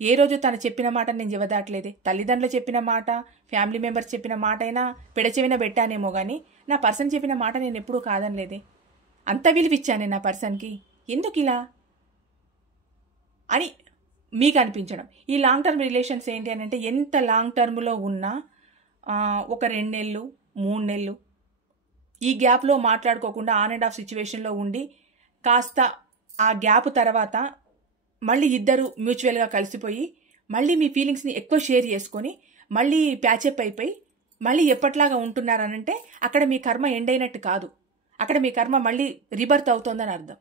ఏ రోజు తను చెప్పిన మాట నేను జవదాట్లేదే. తల్లిదండ్రులు చెప్పిన మాట, ఫ్యామిలీ మెంబర్స్ చెప్పిన మాట అయినా పెడచెవిన పెట్టానేమో కానీ నా పర్సన్ చెప్పిన మాట నేను ఎప్పుడూ కాదనలేదే. అంత విలువిచ్చానే నా పర్సన్కి, ఎందుకు ఇలా అని మీకు అనిపించడం. ఈ లాంగ్ టర్మ్ రిలేషన్స్ ఏంటి అని అంటే ఎంత లాంగ్ టర్మ్లో ఉన్నా ఒక 2 నెలలు 3 నెలలు ఈ గ్యాప్లో మాట్లాడుకోకుండా ఆన్ అండ్ ఆఫ్ సిచ్యువేషన్లో ఉండి కాస్త ఆ గ్యాప్ తర్వాత మళ్ళీ ఇద్దరు మ్యూచువల్గా కలిసిపోయి మళ్ళీ మీ ఫీలింగ్స్ని ఎక్కువ షేర్ చేసుకొని మళ్ళీ ప్యాచప్ అయిపోయి మళ్ళీ ఎప్పట్లాగా ఉంటున్నారనంటే అక్కడ మీ కర్మ ఎండ్ అయినట్టు కాదు, అక్కడ మీ కర్మ మళ్ళీ రీబర్త్ అవుతోందని అర్థం.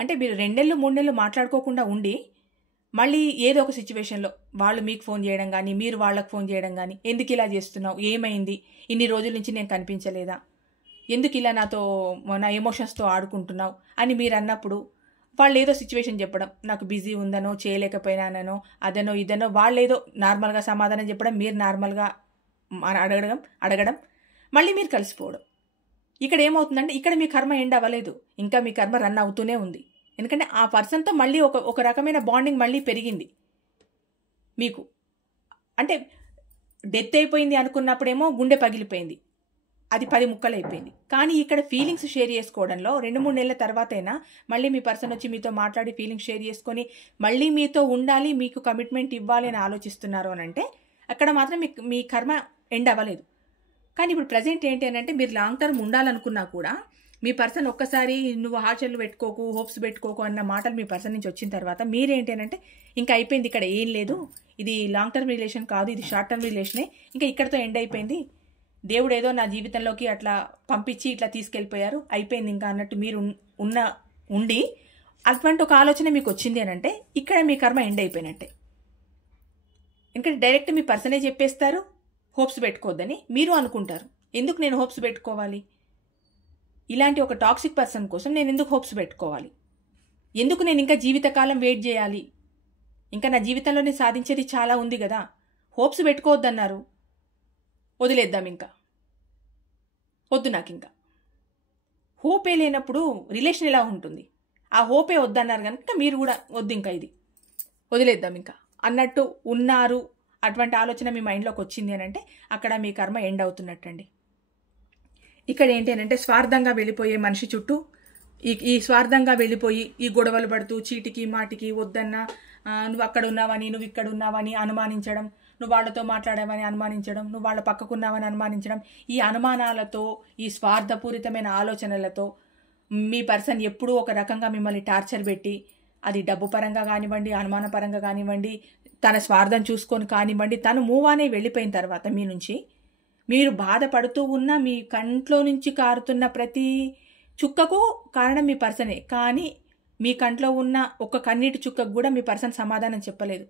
అంటే మీరు 2 నెలలు 3 నెలలు మాట్లాడుకోకుండా ఉండి మళ్ళీ ఏదో ఒక సిచ్యువేషన్లో వాళ్ళు మీకు ఫోన్ చేయడం కానీ మీరు వాళ్ళకు ఫోన్ చేయడం కానీ, ఎందుకు ఇలా చేస్తున్నావు, ఏమైంది, ఇన్ని రోజుల నుంచి నేను కనిపించలేదా, ఎందుకు ఇలా నా ఎమోషన్స్తో ఆడుకుంటున్నావు అని మీరు అన్నప్పుడు వాళ్ళు ఏదో సిచ్యువేషన్ చెప్పడం, నాకు బిజీ ఉందనో చేయలేకపోయినానో అదనో ఇదనో వాళ్ళు ఏదో నార్మల్గా సమాధానం చెప్పడం, మీరు నార్మల్గా అడగడం మళ్ళీ మీరు కలిసిపోవడం. ఇక్కడ ఏమవుతుందంటే ఇక్కడ మీ కర్మ ఎండ్ అవ్వలేదు, ఇంకా మీ కర్మ రన్ అవుతూనే ఉంది. ఎందుకంటే ఆ పర్సన్తో మళ్ళీ ఒక రకమైన బాండింగ్ మళ్ళీ పెరిగింది మీకు. అంటే డెత్ అయిపోయింది అనుకున్నప్పుడేమో గుండె పగిలిపోయింది, అది 10 ముక్కలు అయిపోయింది. కానీ ఇక్కడ ఫీలింగ్స్ షేర్ చేసుకోవడంలో 2-3 నెలల తర్వాతైనా మళ్ళీ మీ పర్సన్ వచ్చి మీతో మాట్లాడి ఫీలింగ్స్ షేర్ చేసుకొని మళ్ళీ మీతో ఉండాలి, మీకు కమిట్మెంట్ ఇవ్వాలి అని ఆలోచిస్తున్నారు అని అంటే అక్కడ మాత్రం మీ కర్మ ఎండ్ అవ్వలేదు. కానీ ఇప్పుడు ప్రజెంట్ ఏంటి అని అంటే మీరు లాంగ్ టర్మ్ ఉండాలనుకున్నా కూడా మీ పర్సన్ ఒక్కసారి నువ్వు ఆశలు పెట్టుకోకు, హోప్స్ పెట్టుకోకు అన్న మాటలు మీ పర్సన్ నుంచి వచ్చిన తర్వాత మీరేంటి అని అంటే ఇంకా అయిపోయింది, ఇక్కడ ఏం లేదు, ఇది లాంగ్ టర్మ్ రిలేషన్ కాదు, ఇది షార్ట్ టర్మ్ రిలేషనే, ఇంకా ఇక్కడతో ఎండ్ అయిపోయింది, దేవుడు ఏదో నా జీవితంలోకి అట్లా పంపించి ఇట్లా తీసుకెళ్ళిపోయారు, అయిపోయింది ఇంకా అన్నట్టు మీరు ఉండి అటువంటి ఒక ఆలోచన మీకు వచ్చింది అని అంటే ఇక్కడ మీ కర్మ ఎండ్ అయిపోయినట్టే. ఎందుకంటే డైరెక్ట్ మీ పర్సనే చెప్పేస్తారు హోప్స్ పెట్టుకోవద్దని, మీరు అనుకుంటారు ఎందుకు నేను హోప్స్ పెట్టుకోవాలి, ఇలాంటి ఒక టాక్సిక్ పర్సన్ కోసం నేను ఎందుకు హోప్స్ పెట్టుకోవాలి, ఎందుకు నేను ఇంకా జీవితకాలం వెయిట్ చేయాలి, ఇంకా నా జీవితంలో నేను సాధించేది చాలా ఉంది కదా, హోప్స్ పెట్టుకోవద్దన్నారు, వదిలేద్దాం, ఇంకా వద్దు, నాకు ఇంకా హోపే లేనప్పుడు రిలేషన్ ఎలా ఉంటుంది, ఆ హోపే వద్దన్నారు కనుక మీరు కూడా వద్దు, ఇంకా ఇది వదిలేద్దాం ఇంకా అన్నట్టు ఉన్నారు. అటువంటి ఆలోచన మీ మైండ్లోకి వచ్చింది అని అంటే అక్కడ మీ కర్మ ఎండ్ అవుతున్నట్టండి. ఇక్కడ ఏంటి అని అంటే స్వార్థంగా వెళ్ళిపోయే మనిషి చుట్టూ ఈ స్వార్థంగా వెళ్ళిపోయి ఈ గొడవలు పడుతూ చీటికి మాటికి వద్దన్నా నువ్వు అక్కడ ఉన్నావని నువ్వు ఇక్కడ ఉన్నావని అనుమానించడం, నువ్వు వాళ్ళతో మాట్లాడావని అనుమానించడం, నువ్వు వాళ్ళ పక్కకున్నావని అనుమానించడం, ఈ అనుమానాలతో ఈ స్వార్థపూరితమైన ఆలోచనలతో మీ పర్సన్ ఎప్పుడూ ఒక రకంగా మిమ్మల్ని టార్చర్ పెట్టి, అది డబ్బు పరంగా కానివ్వండి, అనుమాన పరంగా కానివ్వండి, తన స్వార్థం చూసుకొని కానివ్వండి, తను మూవ్ అనే వెళ్ళిపోయిన తర్వాత మీ నుంచి మీరు బాధపడుతూ ఉన్న మీ కంట్లో నుంచి కారుతున్న ప్రతి చుక్కకు కారణం మీ పర్సనే. కానీ మీ కంట్లో ఉన్న ఒక కన్నీటి చుక్కకు కూడా మీ పర్సన్ సమాధానం చెప్పలేదు.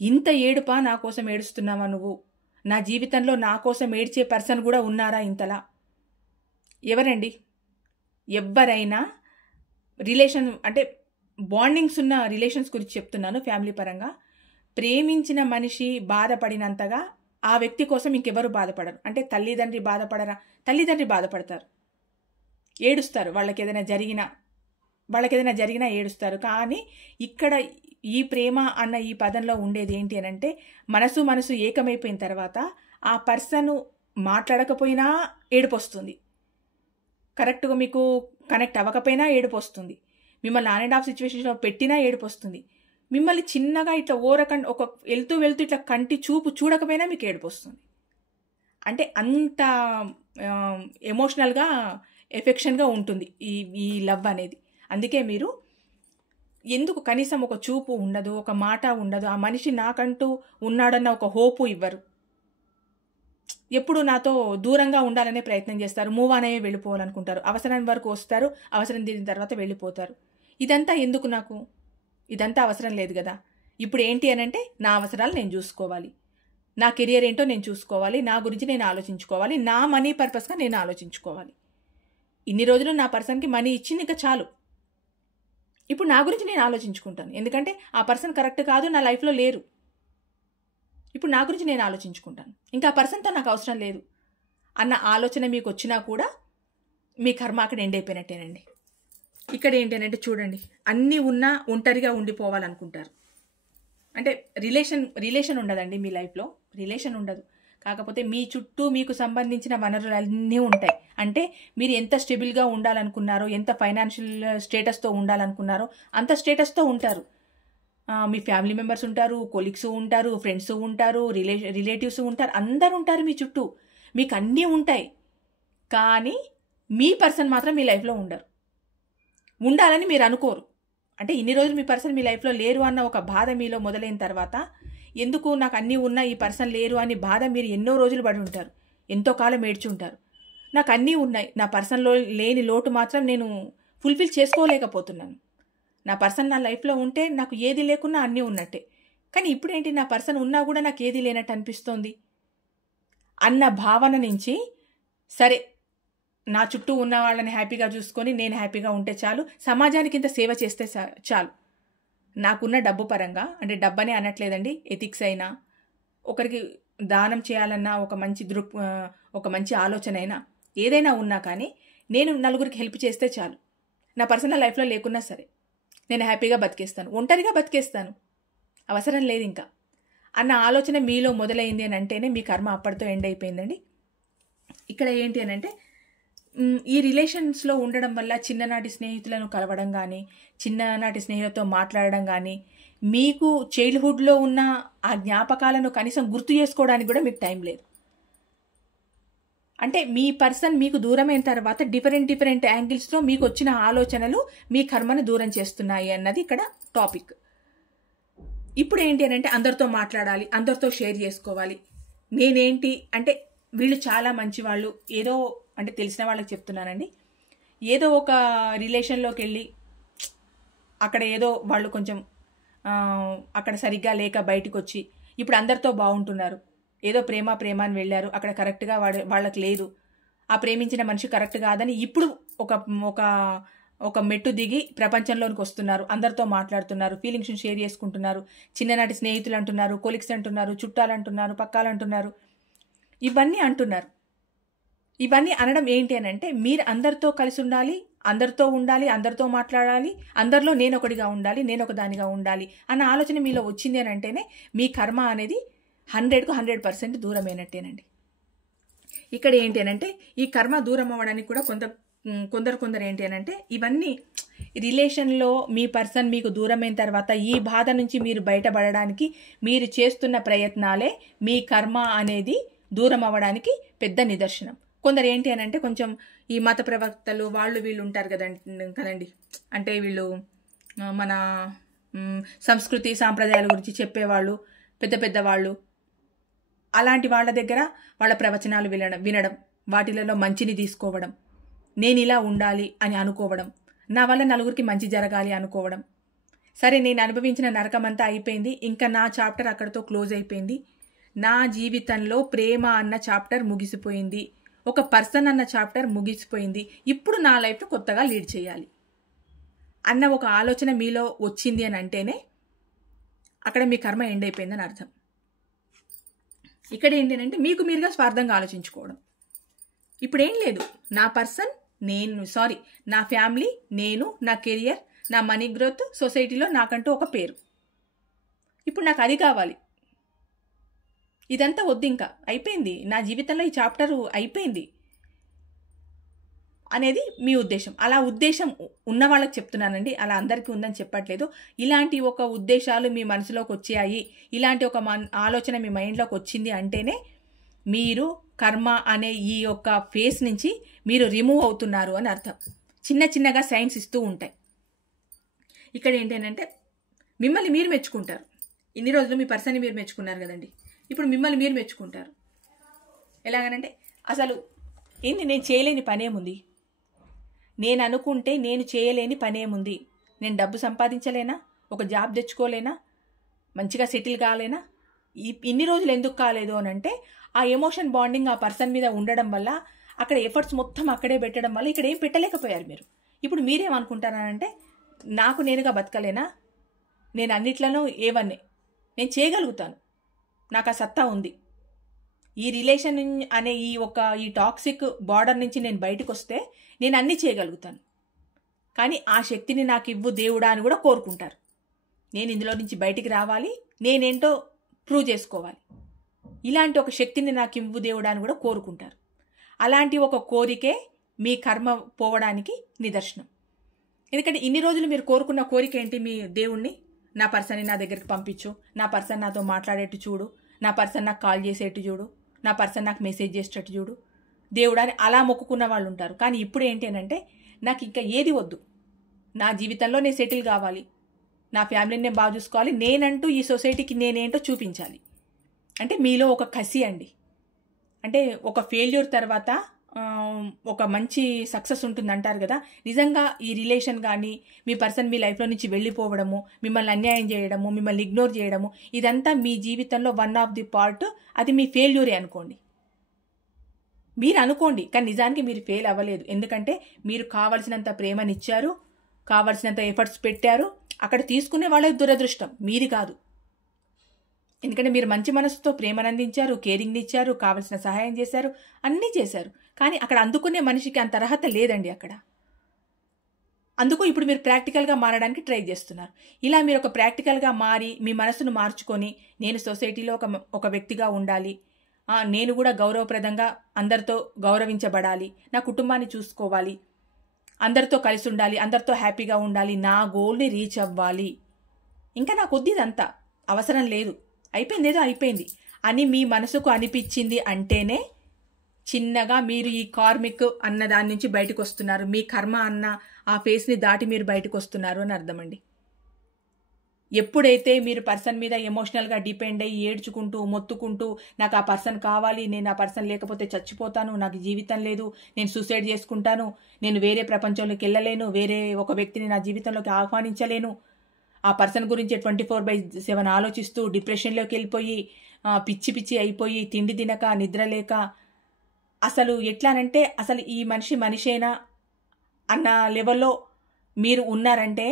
ఇంత ఏడుపా, నా కోసం ఏడుస్తున్నావా నువ్వు, నా జీవితంలో నా కోసం ఏడ్చే పర్సన్ కూడా ఉన్నారా ఇంతలా? ఎవరండి? ఎవరైనా రిలేషన్ అంటే బాండింగ్స్ ఉన్న రిలేషన్స్ గురించి చెప్తున్నాను. ఫ్యామిలీ పరంగా ప్రేమించిన మనిషి బాధపడినంతగా ఆ వ్యక్తి కోసం ఇంకెవరు బాధపడరు. అంటే తల్లిదండ్రి బాధపడరా? తల్లిదండ్రి బాధపడతారు, ఏడుస్తారు, వాళ్ళకి ఏదైనా జరిగినా ఏడుస్తారు. కానీ ఇక్కడ ఈ ప్రేమ అన్న ఈ పదంలో ఉండేది ఏంటి అని అంటే మనసు ఏకమైపోయిన తర్వాత ఆ పర్సన్ మాట్లాడకపోయినా ఏడుపు వస్తుంది, కరెక్ట్గా మీకు కనెక్ట్ అవ్వకపోయినా ఏడుపు వస్తుంది, మిమ్మల్ని ఆన్ అండ్ ఆఫ్ సిచ్యువేషన్లో పెట్టినా ఏడుపు వస్తుంది, మిమ్మల్ని చిన్నగా ఇట్లా ఒక వెళ్తూ ఇట్లా కంటి చూపు చూడకపోయినా మీకు ఏడుపు వస్తుంది. అంటే అంత ఎమోషనల్గా ఎఫెక్షన్గా ఉంటుంది ఈ ఈ లవ్ అనేది. అందుకే మీరు ఎందుకు కనీసం ఒక చూపు ఉండదు, ఒక మాట ఉండదు, ఆ మనిషి నాకంటూ ఉన్నాడన్న ఒక హోపు ఇవ్వరు. ఎప్పుడు నాతో దూరంగా ఉండాలనే ప్రయత్నం చేస్తారు, మూవ్ ఆన్ అయ్యే వెళ్ళిపోవాలనుకుంటారు, అవసరం వరకు వస్తారు, అవసరం తీరిన తర్వాత వెళ్ళిపోతారు. ఇదంతా ఎందుకు నాకు? ఇదంతా అవసరం లేదు కదా. ఇప్పుడు ఏంటి అని అంటే నా అవసరాలు నేను చూసుకోవాలి, నా కెరియర్ ఏంటో నేను చూసుకోవాలి, నా గురించి నేను ఆలోచించుకోవాలి, నా మనీ పర్పస్గా నేను ఆలోచించుకోవాలి. ఇన్ని రోజులు నా పర్సన్కి మనీ ఇచ్చింది ఇంకా చాలు. ఇప్పుడు నా గురించి నేను ఆలోచించుకుంటాను, ఎందుకంటే ఆ పర్సన్ కరెక్ట్ కాదు, నా లైఫ్లో లేరు. ఇప్పుడు నా గురించి నేను ఆలోచించుకుంటాను, ఇంకా ఆ పర్సన్తో నాకు అవసరం లేదు అన్న ఆలోచన మీకు వచ్చినా కూడా మీ కర్మ అక్కడ ఎండ్ అయిపోయినట్టేనండి. ఇక్కడ ఏంటంటే చూడండి, అన్నీ ఉన్నా ఒంటరిగా ఉండిపోవాలనుకుంటారు. అంటే రిలేషన్ ఉండదండి మీ లైఫ్లో, రిలేషన్ ఉండదు. కాకపోతే మీ చుట్టూ మీకు సంబంధించిన వనరులు అన్నీ ఉంటాయి. అంటే మీరు ఎంత స్టెబుల్గా ఉండాలనుకున్నారో, ఎంత ఫైనాన్షియల్ స్టేటస్తో ఉండాలనుకున్నారో అంత స్టేటస్తో ఉంటారు. మీ ఫ్యామిలీ మెంబర్స్ ఉంటారు, కొలీగ్స్ ఉంటారు, ఫ్రెండ్స్ ఉంటారు, రిలేటివ్స్ ఉంటారు, అందరు ఉంటారు మీ చుట్టూ. మీకు అన్నీ ఉంటాయి, కానీ మీ పర్సన్ మాత్రం మీ లైఫ్లో ఉండరు. ఉండాలని మీరు అనుకోరు. అంటే ఇన్ని రోజులు మీ పర్సన్ మీ లైఫ్లో లేరు అన్న ఒక బాధ మీలో మొదలైన తర్వాత, ఎందుకు నాకు అన్నీ ఉన్నా ఈ పర్సన్ లేరు అని బాధ మీరు ఎన్నో రోజులు పడి ఉంటారు, ఎంతో కాలం ఏడ్చి ఉంటారు. నాకు అన్నీ ఉన్నాయి, నా పర్సన్లో లేని లోటు మాత్రం నేను ఫుల్ఫిల్ చేసుకోలేకపోతున్నాను. నా పర్సన్ నా లైఫ్లో ఉంటే నాకు ఏది లేకున్నా అన్నీ ఉన్నట్టే, కానీ ఇప్పుడేంటి నా పర్సన్ ఉన్నా కూడా నాకు ఏది లేనట్టు అనిపిస్తోంది అన్న భావన నుంచి, సరే నా చుట్టూ ఉన్న వాళ్ళని హ్యాపీగా చూసుకొని నేను హ్యాపీగా ఉంటే చాలు, సమాజానికి ఇంత సేవ చేస్తే చాలు. నాకున్న డబ్బు పరంగా, అంటే డబ్బనే అనట్లేదండి, ఎథిక్స్ అయినా, ఒకరికి దానం చేయాలన్నా, ఒక మంచి ఆలోచన అయినా, ఏదైనా ఉన్నా కానీ నేను నలుగురికి హెల్ప్ చేస్తే చాలు. నా పర్సనల్ లైఫ్లో లేకున్నా సరే నేను హ్యాపీగా బతికేస్తాను, ఒంటరిగా బతికేస్తాను, అవసరం లేదు ఇంకా అన్న ఆలోచన మీలో మొదలైంది అని అంటేనే మీ కర్మ అప్పటితో ఎండ్ అయిపోయిందండి. ఇక్కడ ఏంటి అని అంటే, ఈ రిలేషన్స్లో ఉండడం వల్ల చిన్ననాటి స్నేహితులను కలవడం కానీ, చిన్ననాటి స్నేహితులతో మాట్లాడడం కానీ, మీకు చైల్డ్హుడ్లో ఉన్న ఆ జ్ఞాపకాలను కనీసం గుర్తు చేసుకోవడానికి కూడా మీకు టైం లేదు. అంటే మీ పర్సన్ మీకు దూరమైన తర్వాత డిఫరెంట్ యాంగిల్స్లో మీకు వచ్చిన ఆలోచనలు మీ కర్మను దూరం చేస్తున్నాయి అన్నది ఇక్కడ టాపిక్. ఇప్పుడు ఏంటి అని అంటే, అందరితో మాట్లాడాలి, అందరితో షేర్ చేసుకోవాలి. నేనేంటి అంటే, వీళ్ళు చాలా మంచి వాళ్ళు, ఏదో అంటే తెలిసిన వాళ్ళకి చెప్తున్నానండి, ఏదో ఒక రిలేషన్లోకి వెళ్ళి అక్కడ ఏదో వాళ్ళు కొంచెం అక్కడ సరిగ్గా లేక బయటకు వచ్చి ఇప్పుడు అందరితో బాగుంటున్నారు, ఏదో ప్రేమ అని వెళ్ళారు, అక్కడ కరెక్ట్గా వాళ్ళకి లేదు, ఆ ప్రేమించిన మనిషి కరెక్ట్ కాదని ఇప్పుడు ఒక మెట్టు దిగి ప్రపంచంలోనికి వస్తున్నారు, అందరితో మాట్లాడుతున్నారు, ఫీలింగ్స్ని షేర్ చేసుకుంటున్నారు, చిన్ననాటి స్నేహితులు అంటున్నారు, కొలీగ్స్ అంటున్నారు, చుట్టాలు అంటున్నారు, పక్కాలు అంటున్నారు, ఇవన్నీ అంటున్నారు. ఇవన్నీ అనడం ఏంటి అని అంటే, మీరు అందరితో కలిసి ఉండాలి, అందరితో ఉండాలి, అందరితో మాట్లాడాలి, అందరిలో నేను ఒకటిగా ఉండాలి, నేను ఒక దానిగా ఉండాలి అన్న ఆలోచన మీలో వచ్చింది అని అంటేనే మీ కర్మ అనేది 100కు 100% దూరమైనట్టేనండి. ఇక్కడ ఏంటి అని అంటే, ఈ కర్మ దూరం అవ్వడానికి కూడా కొందరు ఏంటి అని అంటే, ఇవన్నీ రిలేషన్లో మీ పర్సన్ మీకు దూరమైన తర్వాత ఈ బాధ నుంచి మీరు బయటపడడానికి మీరు చేస్తున్న ప్రయత్నాలే మీ కర్మ అనేది దూరం అవ్వడానికి పెద్ద నిదర్శనం. కొందరు ఏంటి అని అంటే, కొంచెం ఈ మత ప్రవక్తలు వీళ్ళు ఉంటారు కదండి, అంటే వీళ్ళు మన సంస్కృతి సాంప్రదాయాల గురించి చెప్పేవాళ్ళు, పెద్ద వాళ్ళు, అలాంటి వాళ్ళ దగ్గర వాళ్ళ ప్రవచనాలు వినడం, వాటిలలో మంచిని తీసుకోవడం, నేను ఇలా ఉండాలి అని అనుకోవడం, నా వల్ల నలుగురికి మంచి జరగాలి అనుకోవడం, సరే నేను అనుభవించిన నరకం అంతా అయిపోయింది, ఇంకా నా చాప్టర్ అక్కడితో క్లోజ్ అయిపోయింది, నా జీవితంలో ప్రేమ అన్న చాప్టర్ ముగిసిపోయింది, ఒక పర్సన్ అన్న చాప్టర్ ముగిసిపోయింది, ఇప్పుడు నా లైఫ్ను కొత్తగా లీడ్ చేయాలి అన్న ఒక ఆలోచన మీలో వచ్చింది అని అంటేనే అక్కడ మీ కర్మ ఎండ్ అయిపోయిందని అర్థం. ఇక్కడ ఏంటంటే, మీకు మీరుగా స్వార్థంగా ఆలోచించుకోవడం. ఇప్పుడు ఏం లేదు, నా పర్సన్ నా ఫ్యామిలీ, నేను, నా కెరియర్, నా మనీ గ్రోత్, సొసైటీలో నాకంటూ ఒక పేరు, ఇప్పుడు నాకు అది కావాలి, ఇదంతా వద్దు, ఇంకా అయిపోయింది, నా జీవితంలో ఈ చాప్టర్ అయిపోయింది అనేది మీ ఉద్దేశం. అలా ఉద్దేశం ఉన్న వాళ్ళకి చెప్తున్నానండి, అలా అందరికీ ఉందని చెప్పట్లేదు. ఇలాంటి ఒక ఉద్దేశాలు మీ మనసులోకి వచ్చాయి, ఇలాంటి ఒక ఆలోచన మీ మైండ్లోకి వచ్చింది అంటేనే మీరు కర్మ అనే ఈ యొక్క ఫేస్ నుంచి మీరు రిమూవ్ అవుతున్నారు అని అర్థం. చిన్న చిన్నగా సైన్స్ ఇస్తూ ఉంటాయి. ఇక్కడ ఏంటంటే మిమ్మల్ని మీరు మెచ్చుకుంటారు. ఇన్ని రోజులు మీ పర్సన్ని మీరు మెచ్చుకున్నారు కదండి, ఇప్పుడు మిమ్మల్ని మీరు మెచ్చుకుంటారు. ఎలాగనంటే అసలు ఏంటి, నేను చేయలేని పనేముంది, నేను అనుకుంటే నేను చేయలేని పనేముంది, నేను డబ్బు సంపాదించలేనా, ఒక జాబ్ తెచ్చుకోలేనా, మంచిగా సెటిల్ కాలేనా, ఇన్ని రోజులు ఎందుకు కాలేదు అని అంటే ఆ ఎమోషన్ బాండింగ్ ఆ పర్సన్ మీద ఉండడం వల్ల, అక్కడ ఎఫర్ట్స్ మొత్తం అక్కడే పెట్టడం వల్ల ఇక్కడ ఏం పెట్టలేకపోయారు మీరు. ఇప్పుడు మీరేమనుకుంటారంటే నాకు నేనుగా బతకలేనా, నేను అన్నిట్లను ఏవన్నీ నేను చేయగలుగుతాను, నాకు ఆ సత్తా ఉంది, ఈ రిలేషన్ అనే ఈ టాక్సిక్ బార్డర్ నుంచి నేను బయటకు వస్తే నేను అన్నీ చేయగలుగుతాను, కానీ ఆ శక్తిని నాకు ఇవ్వు దేవుడా అని కూడా కోరుకుంటారు. నేను ఇందులో నుంచి బయటికి రావాలి, నేనేంటో ప్రూవ్ చేసుకోవాలి, ఇలాంటి ఒక శక్తిని నాకు ఇవ్వు దేవుడా అని కూడా కోరుకుంటారు. అలాంటి ఒక కోరికే మీ కర్మ పోవడానికి నిదర్శనం. ఎందుకంటే ఇన్ని రోజులు మీరు కోరుకున్న కోరిక ఏంటి, మీ దేవుణ్ణి నా పర్సన్ని నా దగ్గరికి పంపించు, నా పర్సన్ నాతో మాట్లాడేట్టు చూడు, నా పర్సన్ నాకు కాల్ చేసేట్టు చూడు, నా పర్సన్ నాకు మెసేజ్ చేసేటట్టు చూడు దేవుడా అని అలా మొక్కుకున్న వాళ్ళు ఉంటారు. కానీ ఇప్పుడు ఏంటి అంటే నాకు ఇంకా ఏది వద్దు, నా జీవితంలో నేను సెటిల్ కావాలి, నా ఫ్యామిలీని నేను బాగా చూసుకోవాలి, నేనంటూ ఈ సొసైటీకి నేనేంటో చూపించాలి. అంటే మీలో ఒక కసి అండి. అంటే ఒక ఫెయిల్యూర్ తర్వాత ఒక మంచి సక్సెస్ ఉంటుంది అంటారు కదా, నిజంగా ఈ రిలేషన్ కానీ మీ పర్సన్ మీ లైఫ్లో నుంచి వెళ్ళిపోవడము, మిమ్మల్ని అన్యాయం చేయడము, మిమ్మల్ని ఇగ్నోర్ చేయడము, ఇదంతా మీ జీవితంలో వన్ ఆఫ్ ది పార్ట్, అది మీ ఫెయిల్యూరే అనుకోండి. మీరు అనుకోండి, కానీ నిజానికి మీరు ఫెయిల్ అవ్వలేదు. ఎందుకంటే మీరు కావలసినంత ప్రేమనిచ్చారు, కావలసినంత ఎఫర్ట్స్ పెట్టారు. అక్కడ తీసుకునే వాళ్ళకి దురదృష్టం, మీది కాదు. ఎందుకంటే మీరు మంచి మనసుతో ప్రేమను అందించారు, కేరింగ్ని ఇచ్చారు, కావలసిన సహాయం చేశారు, అన్నీ చేశారు. కానీ అక్కడ అందుకునే మనిషికి అంత అర్హత లేదండి అక్కడ. అందుకు ఇప్పుడు మీరు ప్రాక్టికల్గా మారడానికి ట్రై చేస్తున్నారు. ఇలా మీరు ఒక ప్రాక్టికల్గా మారి మీ మనసును మార్చుకొని నేను సొసైటీలో ఒక వ్యక్తిగా ఉండాలి, నేను కూడా గౌరవప్రదంగా అందరితో గౌరవించబడాలి, నా కుటుంబాన్ని చూసుకోవాలి, అందరితో కలిసి ఉండాలి, అందరితో హ్యాపీగా ఉండాలి, నా గోల్ని రీచ్ అవ్వాలి, ఇంకా నాకు వద్దు ఇదంతా అవసరం లేదు, అయిపోయింది ఏదో అయిపోయింది అని మీ మనసుకు అనిపించింది అంటేనే చిన్నగా మీరు ఈ కార్మిక్ అన్న దాని నుంచి బయటకు వస్తున్నారు, మీ కర్మ అన్న ఆ ఫేస్ని దాటి మీరు బయటకు వస్తున్నారు అని అర్థమండి. ఎప్పుడైతే మీరు పర్సన్ మీద ఎమోషనల్గా డిపెండ్ అయ్యి ఏడ్చుకుంటూ మొత్తుకుంటూ నాకు ఆ పర్సన్ కావాలి, నేను ఆ పర్సన్ లేకపోతే చచ్చిపోతాను, నాకు జీవితం లేదు, నేను సూసైడ్ చేసుకుంటాను, నేను వేరే ప్రపంచంలోకి వెళ్ళలేను, వేరే ఒక వ్యక్తిని నా జీవితంలోకి ఆహ్వానించలేను, ఆ పర్సన్ గురించి 24/7 ఆలోచిస్తూ డిప్రెషన్లోకి వెళ్ళిపోయి పిచ్చి పిచ్చి అయిపోయి తిండి తినక నిద్ర లేక అసలు ఎట్లానంటే అసలు ఈ మనిషేనా అన్న లెవెల్లో మీరు ఉన్నారంటే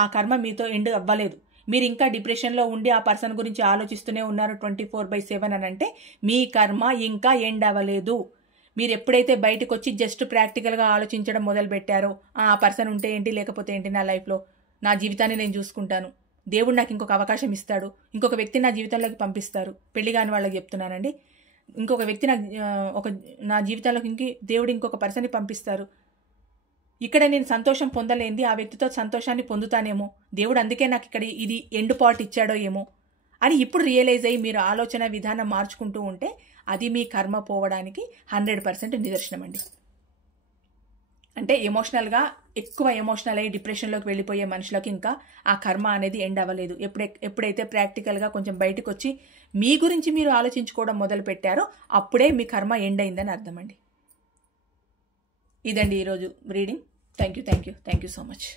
ఆ కర్మ మీతో ఎండ్ అవ్వలేదు. మీరు ఇంకా డిప్రెషన్లో ఉండి ఆ పర్సన్ గురించి ఆలోచిస్తూనే ఉన్నారు 24/7 అని అంటే మీ కర్మ ఇంకా ఎండ్ అవ్వలేదు. మీరు ఎప్పుడైతే బయటకు వచ్చి జస్ట్ ప్రాక్టికల్గా ఆలోచించడం మొదలు పెట్టారో, ఆ పర్సన్ ఉంటే ఏంటి లేకపోతే ఏంటి నా లైఫ్లో, నా జీవితాన్ని నేను చూసుకుంటాను, దేవుడు నాకు ఇంకొక అవకాశం ఇస్తాడు, ఇంకొక వ్యక్తిని నా జీవితంలోకి పంపిస్తారు, పెళ్లి కాని వాళ్ళకి చెప్తున్నానండి, ఇంకొక వ్యక్తి నా జీవితంలోకి దేవుడు ఇంకొక పర్సన్ని పంపిస్తారు, ఇక్కడ నేను సంతోషం పొందలేంది ఆ వ్యక్తితో సంతోషాన్ని పొందుతానేమో, దేవుడు అందుకే నాకు ఇక్కడ ఇది ఎండ్ పార్ట్ ఇచ్చాడో ఏమో అని ఇప్పుడు రియలైజ్ అయ్యి మీరు ఆలోచన విధానం మార్చుకుంటూ ఉంటే అది మీ కర్మ పోవడానికి 100% నిదర్శనం అండి. అంటే ఎమోషనల్గా ఎక్కువ ఎమోషనల్ అయ్యి డిప్రెషన్లోకి వెళ్ళిపోయే మనుషులకి ఇంకా ఆ కర్మ అనేది ఎండ్ అవ్వలేదు. ఎప్పుడైతే ప్రాక్టికల్గా కొంచెం బయటకు వచ్చి మీ గురించి మీరు ఆలోచించుకోవడం మొదలు పెట్టారో అప్పుడే మీ కర్మ ఎండ్ అయిందని అర్థం అండి. ఇదండి ఈరోజు reading. Thank you so much.